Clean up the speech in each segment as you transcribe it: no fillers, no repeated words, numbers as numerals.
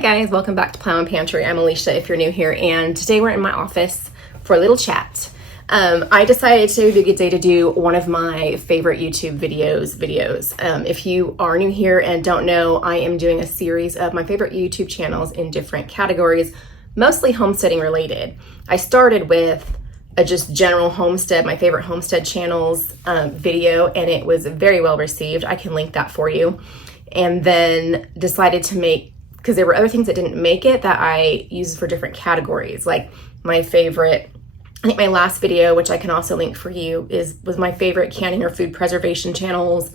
guys, welcome back to Plow and Pantry. I'm Alicia if you're new here, and today we're in my office for a little chat. I decided today would be a good day to do one of my favorite YouTube videos. If you are new here and don't know, I am doing a series of my favorite YouTube channels in different categories, mostly homesteading related. I started with a just general homestead, my favorite homestead channels video, and it was very well received. I can link that for you. And then decided to make, because there were other things that didn't make it that I use for different categories. Like my favorite, I think my last video, which I can also link for you, was my favorite canning or food preservation channels.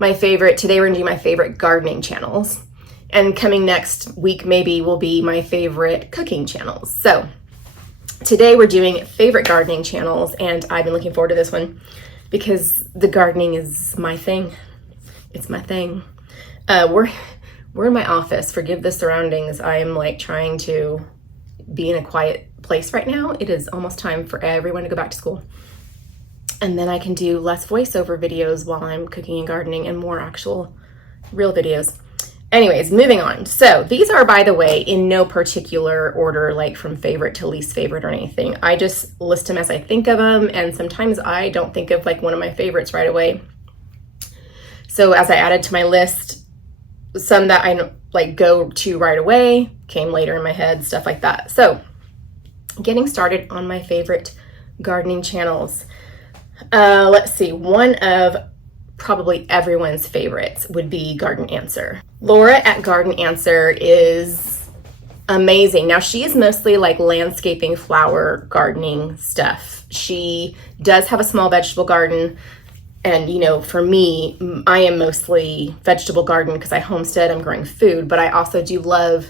My favorite, today we're gonna do my favorite gardening channels. And coming next week maybe will be my favorite cooking channels. So today we're doing favorite gardening channels, and I've been looking forward to this one because the gardening is my thing. It's my thing. We're in my office. Forgive the surroundings. I am like trying to be in a quiet place right now. It is almost time for everyone to go back to school. And then I can do less voiceover videos while I'm cooking and gardening and more actual real videos. Anyways, moving on. So these are, by the way, in no particular order, like from favorite to least favorite or anything. I just list them as I think of them, and sometimes I don't think of like one of my favorites right away. So as I added to my list, some that I like go to right away came later in my head, stuff like that. So getting started on my favorite gardening channels. Let's see, one of probably everyone's favorites would be Garden Answer. Laura at Garden Answer is amazing. Now she is mostly like landscaping, flower, gardening stuff. She does have a small vegetable garden. And, you know, for me, I am mostly vegetable garden because I homestead, I'm growing food, but I also do love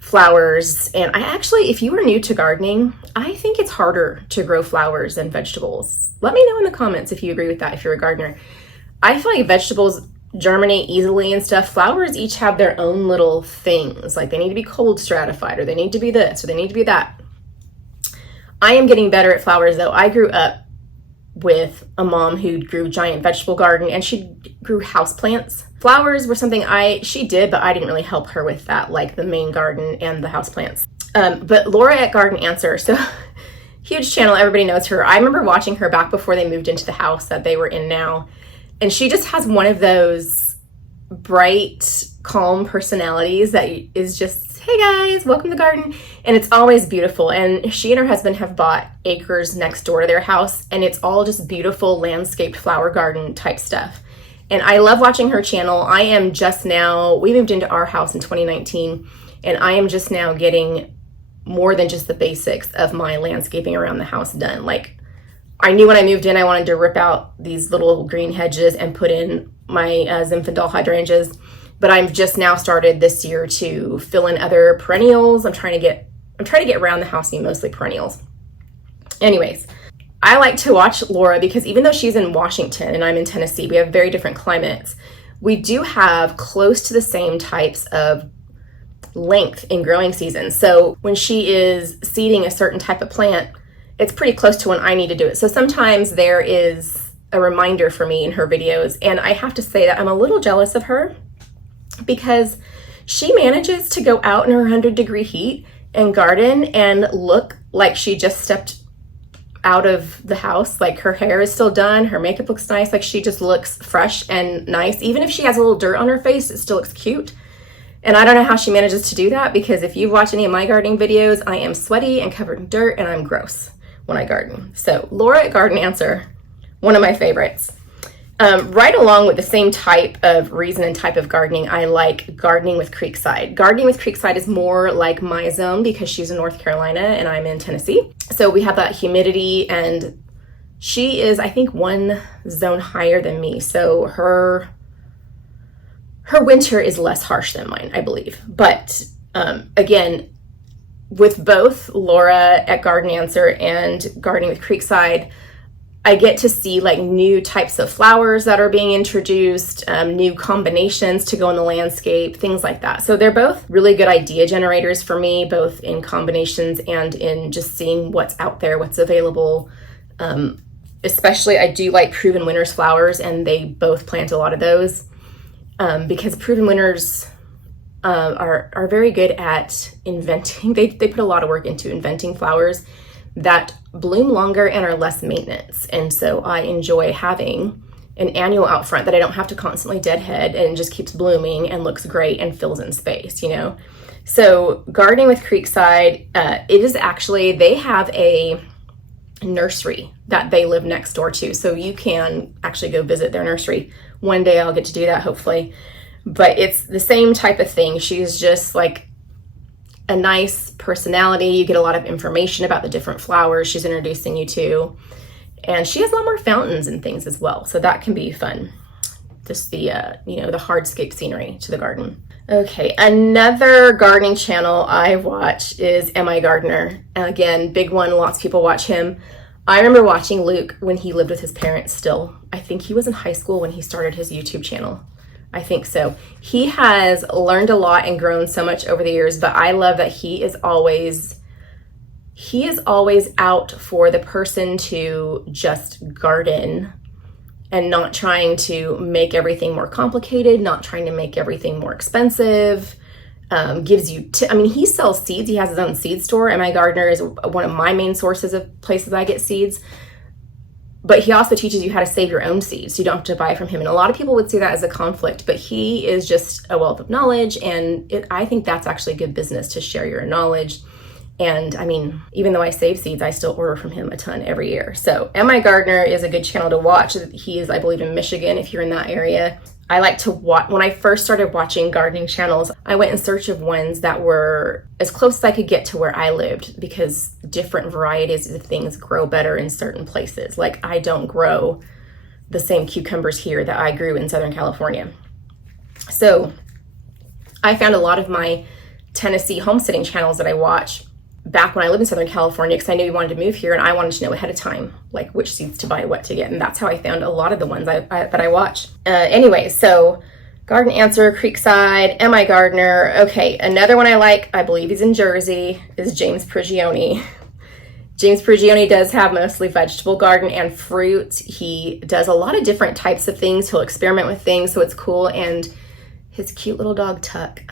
flowers. And I actually, if you are new to gardening, I think it's harder to grow flowers than vegetables. Let me know in the comments if you agree with that, if you're a gardener. I feel like vegetables germinate easily and stuff. Flowers each have their own little things. Like they need to be cold stratified, or they need to be this, or they need to be that. I am getting better at flowers though. I grew up with a mom who grew giant vegetable garden, and she grew houseplants. Flowers were something she did, but I didn't really help her with that, like the main garden and the houseplants. But Laura at Garden Answer, so huge channel, everybody knows her. I remember watching her back before they moved into the house that they were in now, and she just has one of those bright, calm personalities that is just, hey guys, welcome to the garden. And it's always beautiful. And she and her husband have bought acres next door to their house, and it's all just beautiful landscaped flower garden type stuff. And I love watching her channel. I am just now, we moved into our house in 2019, and I am just now getting more than just the basics of my landscaping around the house done. Like I knew when I moved in, I wanted to rip out these little green hedges and put in my Zinfandel hydrangeas. But I've just now started this year to fill in other perennials. I'm trying to get around the house and mostly perennials. Anyways, I like to watch Laura because even though she's in Washington and I'm in Tennessee, we have very different climates. We do have close to the same types of length in growing seasons. So when she is seeding a certain type of plant, it's pretty close to when I need to do it. So sometimes there is a reminder for me in her videos, and I have to say that I'm a little jealous of her, because she manages to go out in her 100-degree heat and garden and look like she just stepped out of the house. Like her hair is still done, her makeup looks nice, like she just looks fresh and nice. Even if she has a little dirt on her face, it still looks cute. And I don't know how she manages to do that, because if you've watched any of my gardening videos, I am sweaty and covered in dirt and I'm gross when I garden. So Laura at Garden Answer, one of my favorites. Right along with the same type of reason and type of gardening, I like Gardening with Creekside. Gardening with Creekside is more like my zone because she's in North Carolina and I'm in Tennessee. So we have that humidity, and she is, I think, one zone higher than me. So her winter is less harsh than mine, I believe. But again, with both Laura at Garden Answer and Gardening with Creekside, I get to see like new types of flowers that are being introduced, new combinations to go in the landscape, things like that. So they're both really good idea generators for me, both in combinations and in just seeing what's out there, what's available. Especially I do like Proven Winners flowers, and they both plant a lot of those because Proven Winners are very good at inventing. They put a lot of work into inventing flowers that bloom longer and are less maintenance. And so I enjoy having an annual out front that I don't have to constantly deadhead, and just keeps blooming and looks great and fills in space, you know? So gardening with Creekside, it is actually, they have a nursery that they live next door to. So you can actually go visit their nursery. One day I'll get to do that, hopefully. But it's the same type of thing. She's just like a nice personality. You get a lot of information about the different flowers she's introducing you to. And she has a lot more fountains and things as well. So that can be fun. Just the, the hardscape scenery to the garden. Okay, another gardening channel I watch is MIgardener. Again, big one, lots of people watch him. I remember watching Luke when he lived with his parents still. I think he was in high school when he started his YouTube channel. I think so. He has learned a lot and grown so much over the years, but I love that he is always out for the person to just garden and not trying to make everything more complicated, not trying to make everything more expensive. Gives you, he sells seeds. He has his own seed store. MIgardener is one of my main sources of places I get seeds. But he also teaches you how to save your own seeds, so you don't have to buy from him. And a lot of people would see that as a conflict, but he is just a wealth of knowledge. And I think that's actually good business, to share your knowledge. And even though I save seeds, I still order from him a ton every year. So MIgardener is a good channel to watch. He is, I believe, in Michigan, if you're in that area. I like to watch, when I first started watching gardening channels, I went in search of ones that were as close as I could get to where I lived, because different varieties of things grow better in certain places. Like, I don't grow the same cucumbers here that I grew in Southern California. So I found a lot of my Tennessee homesteading channels that I watch back when I lived in Southern California, because I knew we wanted to move here and I wanted to know ahead of time, like which seeds to buy, what to get. And that's how I found a lot of the ones that I watch. Anyway, so Garden Answer, Creekside, MIgardener. Okay, another one I like, I believe he's in Jersey, is James Prigioni. James Prigioni does have mostly vegetable garden and fruit. He does a lot of different types of things. He'll experiment with things, so it's cool. And his cute little dog, Tuck,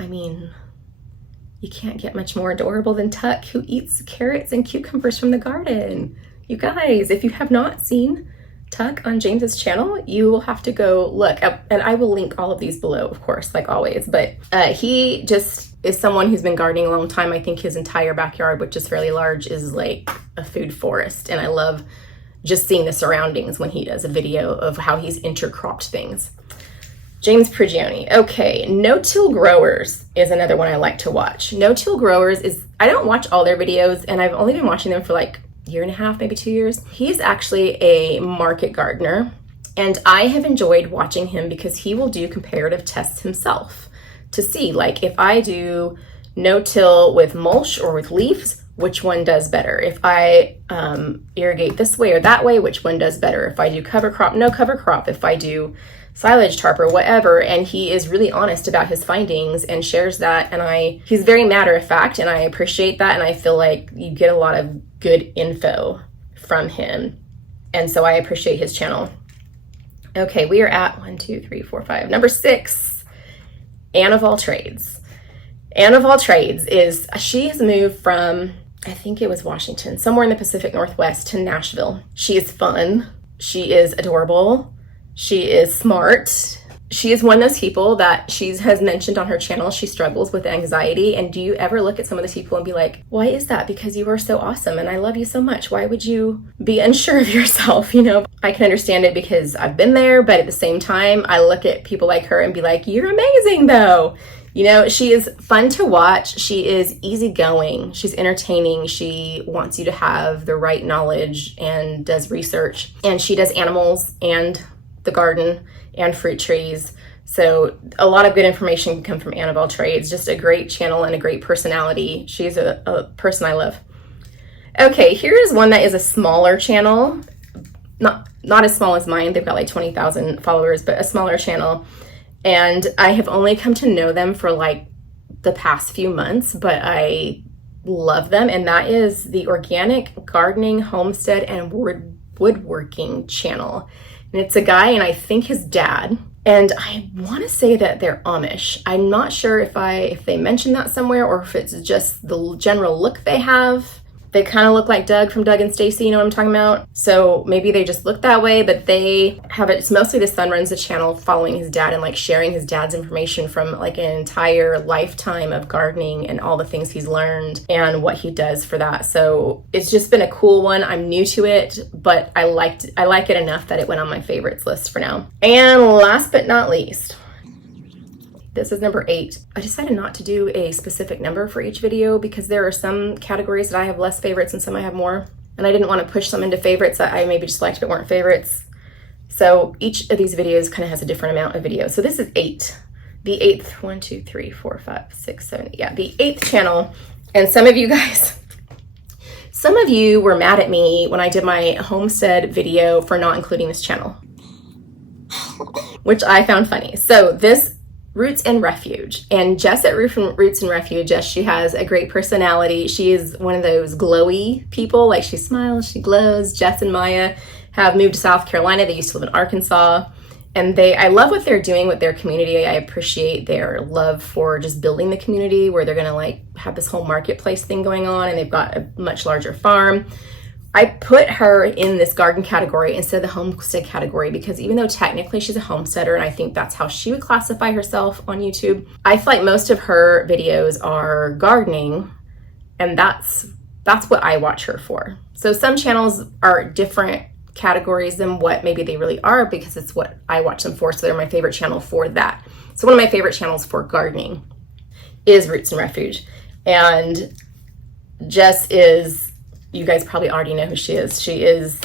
you can't get much more adorable than Tuck, who eats carrots and cucumbers from the garden. You guys, if you have not seen Tuck on James's channel, you will have to go look. And I will link all of these below, of course, like always. But he just is someone who's been gardening a long time. I think his entire backyard, which is fairly large, is like a food forest. And I love just seeing the surroundings when he does a video of how he's intercropped things. James Prigioni. Okay, no-till growers is another one I like to watch. No-till growers is, I don't watch all their videos, and I've only been watching them for like a year and a half, maybe 2 years. He's actually a market gardener, and I have enjoyed watching him because he will do comparative tests himself to see, like, if I do no-till with mulch or with leaves, which one does better? If I irrigate this way or that way, which one does better? If I do cover crop, no cover crop. If I do silage tarp or whatever. And he is really honest about his findings and shares that. And he's very matter of fact, and I appreciate that. And I feel like you get a lot of good info from him. And so I appreciate his channel. Okay, we are at 1, 2, 3, 4, 5. Number 6, Anne of All Trades. Anne of All Trades she has moved from, I think it was Washington, somewhere in the Pacific Northwest, to Nashville. She is fun. She is adorable. She is smart. She is one of those people that she has mentioned on her channel. She struggles with anxiety. And do you ever look at some of those people and be like, why is that? Because you are so awesome and I love you so much. Why would you be unsure of yourself? I can understand it because I've been there, but at the same time, I look at people like her and be like, you're amazing though. She is fun to watch. She is easygoing. She's entertaining. She wants you to have the right knowledge and does research. And she does animals and the garden and fruit trees. So a lot of good information can come from Anne of All Trades. Just a great channel and a great personality. She's a person I love. Okay, here is one that is a smaller channel. Not as small as mine. They've got like 20,000 followers, but a smaller channel. And I have only come to know them for like the past few months, but I love them. And that is the Organic Gardening, Homestead, and Woodworking channel. And it's a guy, and I think his dad. And I want to say that they're Amish. I'm not sure if they mentioned that somewhere or if it's just the general look they have. They kind of look like Doug from Doug and Stacy, you know what I'm talking about? So maybe they just look that way, but they have it. It's mostly the son runs the channel following his dad and like sharing his dad's information from like an entire lifetime of gardening and all the things he's learned and what he does for that. So it's just been a cool one. I'm new to it, but I like it enough that it went on my favorites list for now. And last but not least, this is number 8. I decided not to do a specific number for each video because there are some categories that I have less favorites and some I have more. And I didn't want to push some into favorites that I maybe just liked but weren't favorites. So each of these videos kind of has a different amount of videos. So this is 8. The 8th, 1, 2, 3, 4, 5, 6, 7, yeah, the 8th channel. And some of you were mad at me when I did my Homestead video for not including this channel, which I found funny. So this Roots and Refuge, and Jess at Roots and Refuge, yes, she has a great personality. She is one of those glowy people, like she smiles, she glows. Jess and Maya have moved to South Carolina. They used to live in Arkansas, and I love what they're doing with their community. I appreciate their love for just building the community where they're gonna like have this whole marketplace thing going on, and they've got a much larger farm. I put her in this garden category instead of the homestead category because even though technically she's a homesteader, and I think that's how she would classify herself on YouTube, I feel like most of her videos are gardening, and that's what I watch her for. So some channels are different categories than what maybe they really are because it's what I watch them for, so they're my favorite channel for that. So one of my favorite channels for gardening is Roots and Refuge, and Jess is, you guys probably already know who she is. She is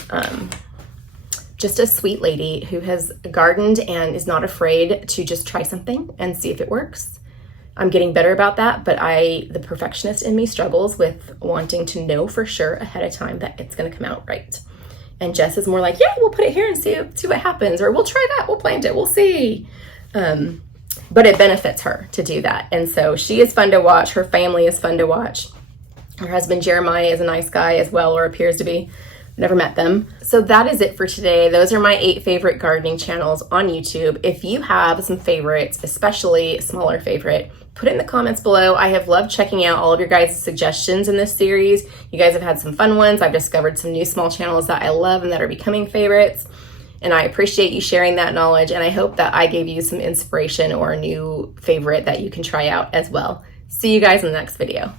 just a sweet lady who has gardened and is not afraid to just try something and see if it works. I'm getting better about that, but the perfectionist in me struggles with wanting to know for sure ahead of time that it's going to come out right. And Jess is more like, yeah, we'll put it here and see what happens, or we'll try that, we'll plant it, we'll see. But it benefits her to do that. And so she is fun to watch. Her family is fun to watch. Her husband Jeremiah is a nice guy as well, or appears to be. Never met them. So that is it for today. Those are my 8 favorite gardening channels on YouTube. If you have some favorites, especially smaller favorite, put it in the comments below. I have loved checking out all of your guys' suggestions in this series. You guys have had some fun ones. I've discovered some new small channels that I love and that are becoming favorites. And I appreciate you sharing that knowledge. And I hope that I gave you some inspiration or a new favorite that you can try out as well. See you guys in the next video.